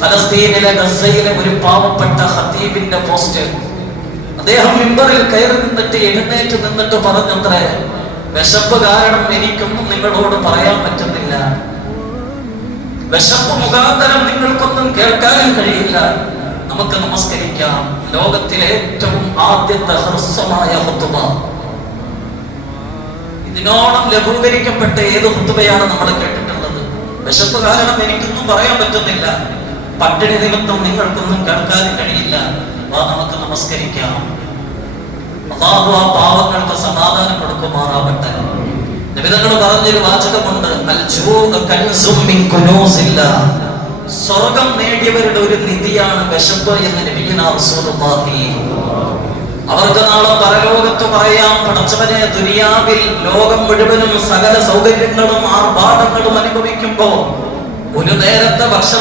ഫലസ്തീനിലെ ഗസയിലെ ഒരു പാവപ്പെട്ട ഖതീബിന്റെ പോസ്റ്റ്. അദ്ദേഹം മിമ്പറിൽ കയറി നിന്നിട്ട് എഴുന്നേറ്റ് നിന്നിട്ട് പറഞ്ഞത്രേ, വിശപ്പ് കാരണം എനിക്കൊന്നും നിങ്ങളോട് പറയാൻ പറ്റുന്നില്ല, വിശപ്പ് മുഖാന്തരം നിങ്ങൾക്കൊന്നും കേൾക്കാനും കഴിയില്ല, നമുക്ക് നമസ്കരിക്കാം. ലോകത്തിലെ ഏറ്റവും ആദ്യത്തെ ഹ്രസ്വമായ ഖുതുബ. ഇതിനോളം ലഘൂകരിക്കപ്പെട്ട ഏത് ഖുതുബയാണ് നമ്മൾ കേട്ടിട്ടുള്ളത്? വിശപ്പ് കാരണം എനിക്കൊന്നും പറയാൻ പറ്റുന്നില്ല, പട്ടിണി നിമിത്തം നിങ്ങൾക്കൊന്നും കേൾക്കാനും കഴിയില്ല, നമുക്ക് നമസ്കരിക്കാം. അല്ലാഹു ആ പാവങ്ങൾക്ക് സമാധാനം കൊടുക്കുമാറാവട്ടെ. നബിതങ്ങൾ പറഞ്ഞൊരു വാചകമുണ്ട്, സ്വർഗം നേടിയവരുടെ ഒരു നിധിയാണ് വിശപ്പ് എന്ന് നബിയുനാ റസൂലുള്ളാഹി. അവർക്ക് നാളെ പരലോകത്ത് പറയാം, പടച്ചവനെ, ദുനിയാവിൽ ലോകം മുഴുവനും സകല സൗകര്യങ്ങളും ആർഭാടങ്ങളും അനുഭവിക്കുമ്പോ ഒരു നേരത്തെ ഭക്ഷണം